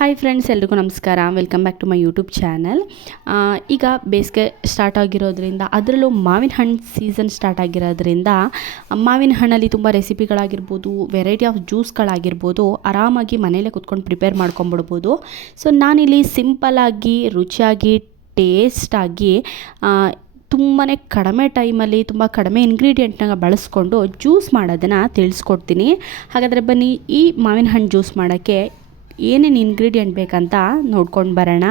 Hi friends, ಎಲ್ರಿಗೂ ನಮಸ್ಕಾರ. Welcome back to my YouTube channel. ಈಗ ಬೇಸಿಗೆ ಸ್ಟಾರ್ಟ್ ಆಗಿರೋದ್ರಿಂದ, ಅದರಲ್ಲೂ ಮಾವಿನ ಹಣ್ಣು ಸೀಸನ್ ಸ್ಟಾರ್ಟ್ ಆಗಿರೋದ್ರಿಂದ ಮಾವಿನ ಹಣ್ಣಲ್ಲಿ ತುಂಬ ರೆಸಿಪಿಗಳಾಗಿರ್ಬೋದು, ವೆರೈಟಿ ಆಫ್ ಜ್ಯೂಸ್ಗಳಾಗಿರ್ಬೋದು ಆರಾಮಾಗಿ ಮನೇಲೇ ಕುತ್ಕೊಂಡು ಪ್ರಿಪೇರ್ ಮಾಡ್ಕೊಂಬಿಡ್ಬೋದು. ಸೊ ನಾನಿಲ್ಲಿ ಸಿಂಪಲ್ಲಾಗಿ, ರುಚಿಯಾಗಿ, ಟೇಸ್ಟಾಗಿ ತುಂಬಾ ಕಡಿಮೆ ಟೈಮಲ್ಲಿ ತುಂಬ ಕಡಿಮೆ ಇಂಗ್ರೀಡಿಯೆಂಟ್ನ ಬಳಸ್ಕೊಂಡು ಜ್ಯೂಸ್ ಮಾಡೋದನ್ನು ತಿಳಿಸ್ಕೊಡ್ತೀನಿ. ಹಾಗಾದರೆ ಬನ್ನಿ, ಈ ಮಾವಿನ ಹಣ್ಣು ಜ್ಯೂಸ್ ಮಾಡೋಕ್ಕೆ ಏನೇನು ಇಂಗ್ರೀಡಿಯೆಂಟ್ ಬೇಕಂತ ನೋಡ್ಕೊಂಡು ಬರೋಣ.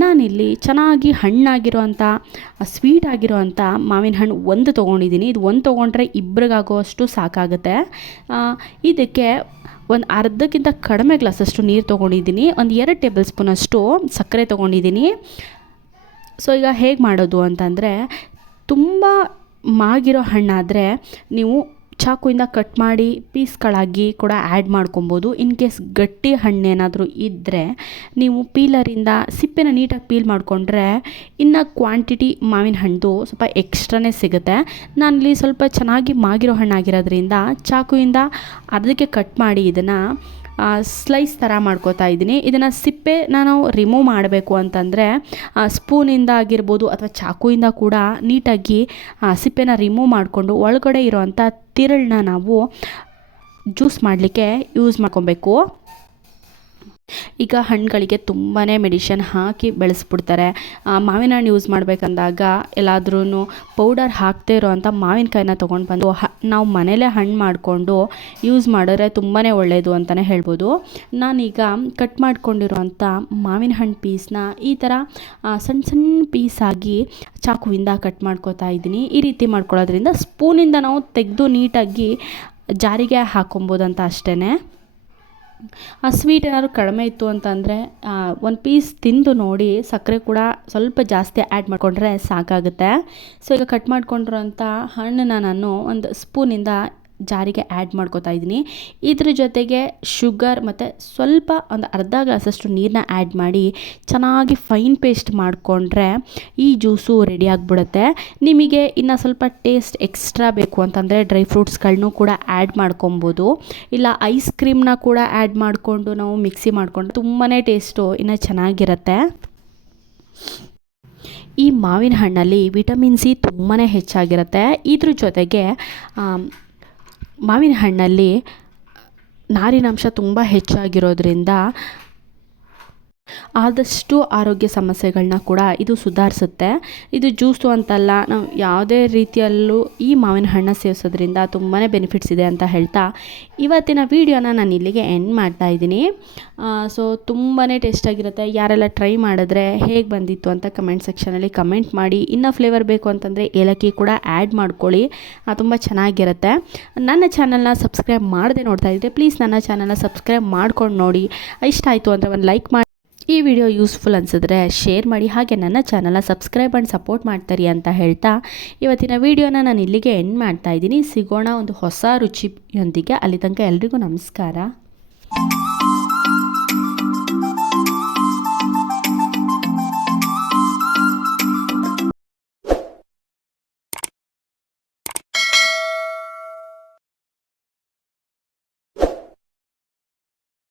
ನಾನಿಲ್ಲಿ ಚೆನ್ನಾಗಿ ಹಣ್ಣಾಗಿರೋವಂಥ, ಸ್ವೀಟ್ ಆಗಿರೋವಂಥ ಮಾವಿನ ಹಣ್ಣು ಒಂದು ತೊಗೊಂಡಿದ್ದೀನಿ. ಇದು ಒಂದು ತೊಗೊಂಡ್ರೆ ಇಬ್ಬರಿಗಾಗುವಷ್ಟು ಸಾಕಾಗುತ್ತೆ. ಇದಕ್ಕೆ ಒಂದು ಅರ್ಧಕ್ಕಿಂತ ಕಡಿಮೆ ಗ್ಲಾಸಷ್ಟು ನೀರು ತೊಗೊಂಡಿದ್ದೀನಿ. ಒಂದು 2 ಟೇಬಲ್ ಸ್ಪೂನಷ್ಟು ಸಕ್ಕರೆ ತೊಗೊಂಡಿದ್ದೀನಿ. ಸೊ ಈಗ ಹೇಗೆ ಮಾಡೋದು ಅಂತಂದರೆ, ತುಂಬ ಮಾಗಿರೋ ಹಣ್ಣಾದರೆ ನೀವು ಚಾಕುವಿಂದ ಕಟ್ ಮಾಡಿ ಪೀಸ್ಗಳಾಗಿ ಕೂಡ ಆ್ಯಡ್ ಮಾಡ್ಕೊಬೋದು. ಇನ್ ಕೇಸ್ ಗಟ್ಟಿ ಹಣ್ಣೇನಾದರೂ ಇದ್ದರೆ ನೀವು ಪೀಲರಿಂದ ಸಿಪ್ಪೆನ ನೀಟಾಗಿ ಪೀಲ್ ಮಾಡಿಕೊಂಡ್ರೆ ಇನ್ನು ಕ್ವಾಂಟಿಟಿ ಮಾವಿನ ಹಣ್ಣು ಸ್ವಲ್ಪ ಎಕ್ಸ್ಟ್ರಾನೇ ಸಿಗುತ್ತೆ. ನಾನಿಲ್ಲಿ ಸ್ವಲ್ಪ ಚೆನ್ನಾಗಿ ಮಾಗಿರೋ ಹಣ್ಣಾಗಿರೋದ್ರಿಂದ ಚಾಕುವಿಂದ ಅರ್ಧಕ್ಕೆ ಕಟ್ ಮಾಡಿ ಇದನ್ನು ಸ್ಲೈಸ್ ಥರ ಮಾಡ್ಕೋತಾ ಇದ್ದೀನಿ. ಇದನ್ನು ಸಿಪ್ಪೆ ನಾವು ರಿಮೂವ್ ಮಾಡಬೇಕು ಅಂತಂದರೆ ಸ್ಪೂನಿಂದ ಆಗಿರ್ಬೋದು ಅಥವಾ ಚಾಕುವಿಂದ ಕೂಡ ನೀಟಾಗಿ ಸಿಪ್ಪೆನ ರಿಮೂವ್ ಮಾಡಿಕೊಂಡು ಒಳಗಡೆ ಇರೋವಂಥ ತಿರುಳನ್ನ ನಾವು ಜ್ಯೂಸ್ ಮಾಡಲಿಕ್ಕೆ ಯೂಸ್ ಮಾಡ್ಕೊಬೇಕು. ಈಗ ಹಣ್ಣುಗಳಿಗೆ ತುಂಬಾ ಮೆಡಿಷನ್ ಹಾಕಿ ಬೆಳೆಸ್ಬಿಡ್ತಾರೆ. ಮಾವಿನ ಹಣ್ಣು ಯೂಸ್ ಮಾಡಬೇಕಂದಾಗ ಎಲ್ಲಾದ್ರೂ ಪೌಡರ್ ಹಾಕದೇ ಇರೋವಂಥ ಮಾವಿನಕಾಯಿನ ತೊಗೊಂಡು ಬಂದು ನಾವು ಮನೇಲೇ ಹಣ್ಣು ಮಾಡಿಕೊಂಡು ಯೂಸ್ ಮಾಡಿದ್ರೆ ತುಂಬಾ ಒಳ್ಳೆಯದು ಅಂತಲೇ ಹೇಳ್ಬೋದು. ನಾನೀಗ ಕಟ್ ಮಾಡ್ಕೊಂಡಿರೋವಂಥ ಮಾವಿನ ಹಣ್ಣು ಪೀಸ್ನ ಈ ಥರ ಸಣ್ಣ ಸಣ್ಣ ಪೀಸಾಗಿ ಚಾಕುವಿಂದ ಕಟ್ ಮಾಡ್ಕೋತಾ ಇದ್ದೀನಿ. ಈ ರೀತಿ ಮಾಡ್ಕೊಳ್ಳೋದ್ರಿಂದ ಸ್ಪೂನಿಂದ ನಾವು ತೆಗೆದು ನೀಟಾಗಿ ಜಾರಿಗೆ ಹಾಕೊಬೋದಂತ ಅಷ್ಟೇ. ಸ್ವೀಟ್ ಏನಾದ್ರು ಕಡಿಮೆ ಇತ್ತು ಅಂತಂದರೆ ಒಂದು ಪೀಸ್ ತಿಂದು ನೋಡಿ, ಸಕ್ಕರೆ ಕೂಡ ಸ್ವಲ್ಪ ಜಾಸ್ತಿ ಆ್ಯಡ್ ಮಾಡಿಕೊಂಡ್ರೆ ಸಾಕಾಗುತ್ತೆ. ಸೊ ಈಗ ಕಟ್ ಮಾಡ್ಕೊಂಡಿರೋಂಥ ಹಣ್ಣನ್ನು ನಾನು ಒಂದು ಸ್ಪೂನಿಂದ ಜಾರಿಗೆ ಆ್ಯಡ್ ಮಾಡ್ಕೋತಾ ಇದ್ದೀನಿ. ಇದ್ರ ಜೊತೆಗೆ ಶುಗರ್ ಮತ್ತು ಸ್ವಲ್ಪ ಒಂದು ಅರ್ಧ ಗ್ಲಾಸಷ್ಟು ನೀರನ್ನ ಆ್ಯಡ್ ಮಾಡಿ ಚೆನ್ನಾಗಿ ಫೈನ್ ಪೇಸ್ಟ್ ಮಾಡಿಕೊಂಡ್ರೆ ಈ ಜ್ಯೂಸು ರೆಡಿ ಆಗಿಬಿಡುತ್ತೆ. ನಿಮಗೆ ಇನ್ನು ಸ್ವಲ್ಪ ಟೇಸ್ಟ್ ಎಕ್ಸ್ಟ್ರಾ ಬೇಕು ಅಂತಂದರೆ ಡ್ರೈ ಫ್ರೂಟ್ಸ್ಗಳನ್ನೂ ಕೂಡ ಆ್ಯಡ್ ಮಾಡ್ಕೊಬೋದು. ಇಲ್ಲ ಐಸ್ ಕ್ರೀಮ್ನ ಕೂಡ ಆ್ಯಡ್ ಮಾಡಿಕೊಂಡು ನಾವು ಮಿಕ್ಸಿ ಮಾಡಿಕೊಂಡು ತುಂಬಾ ಟೇಸ್ಟು ಇನ್ನೂ ಚೆನ್ನಾಗಿರುತ್ತೆ. ಈ ಮಾವಿನ ಹಣ್ಣಲ್ಲಿ ವಿಟಮಿನ್ ಸಿ ತುಂಬಾ ಹೆಚ್ಚಾಗಿರುತ್ತೆ. ಇದ್ರ ಜೊತೆಗೆ ಮಾವಿನ ಹಣ್ಣಲ್ಲಿ ನಾರಿನಾಂಶ ತುಂಬ ಹೆಚ್ಚಾಗಿರೋದ್ರಿಂದ ಆದಷ್ಟು ಆರೋಗ್ಯ ಸಮಸ್ಯೆಗಳನ್ನ ಕೂಡ ಇದು ಸುಧಾರಿಸುತ್ತೆ. ಇದು ಜ್ಯೂಸು ಅಂತಲ್ಲ, ನಾವು ಯಾವುದೇ ರೀತಿಯಲ್ಲೂ ಈ ಮಾವಿನ ಹಣ್ಣು ಸೇವಿಸೋದ್ರಿಂದ ತುಂಬಾ ಬೆನಿಫಿಟ್ಸ್ ಇದೆ ಅಂತ ಹೇಳ್ತಾ ಇವತ್ತಿನ ವೀಡಿಯೋನ ನಾನು ಇಲ್ಲಿಗೆ ಎಂಡ್ ಮಾಡ್ತಾ ಇದ್ದೀನಿ. ಸೊ ತುಂಬಾ ಟೇಸ್ಟಾಗಿರುತ್ತೆ. ಯಾರೆಲ್ಲ ಟ್ರೈ ಮಾಡಿದ್ರೆ ಹೇಗೆ ಬಂದಿತ್ತು ಅಂತ ಕಮೆಂಟ್ ಸೆಕ್ಷನಲ್ಲಿ ಕಮೆಂಟ್ ಮಾಡಿ. ಇನ್ನೂ ಫ್ಲೇವರ್ ಬೇಕು ಅಂತಂದರೆ ಏಲಕ್ಕಿ ಕೂಡ ಆ್ಯಡ್ ಮಾಡ್ಕೊಳ್ಳಿ, ತುಂಬ ಚೆನ್ನಾಗಿರುತ್ತೆ. ನನ್ನ ಚಾನಲ್ನ ಸಬ್ಸ್ಕ್ರೈಬ್ ಮಾಡದೆ ನೋಡ್ತಾ ಇದ್ದರೆ ಪ್ಲೀಸ್ ನನ್ನ ಚಾನಲ್ನ ಸಬ್ಸ್ಕ್ರೈಬ್ ಮಾಡ್ಕೊಂಡು ನೋಡಿ. ಇಷ್ಟ ಆಯಿತು ಅಂದರೆ ಒಂದು ಲೈಕ್ ಮಾಡಿ, ಈ ವಿಡಿಯೋ ಯೂಸ್ಫುಲ್ ಅನಿಸಿದ್ರೆ ಶೇರ್ ಮಾಡಿ, ಹಾಗೆ ನನ್ನ ಚಾನಲ್ನ ಸಬ್ಸ್ಕ್ರೈಬ್ ಆ್ಯಂಡ್ ಸಪೋರ್ಟ್ ಮಾಡ್ತಾರೆ ಅಂತ ಹೇಳ್ತಾ ಇವತ್ತಿನ ವೀಡಿಯೋನ ನಾನು ಇಲ್ಲಿಗೆ ಎಂಡ್ ಮಾಡ್ತಾ ಇದ್ದೀನಿ. ಸಿಗೋಣ ಒಂದು ಹೊಸ ರುಚಿಯೊಂದಿಗೆ. ಅಲ್ಲಿ ತನಕ ಎಲ್ರಿಗೂ ನಮಸ್ಕಾರ.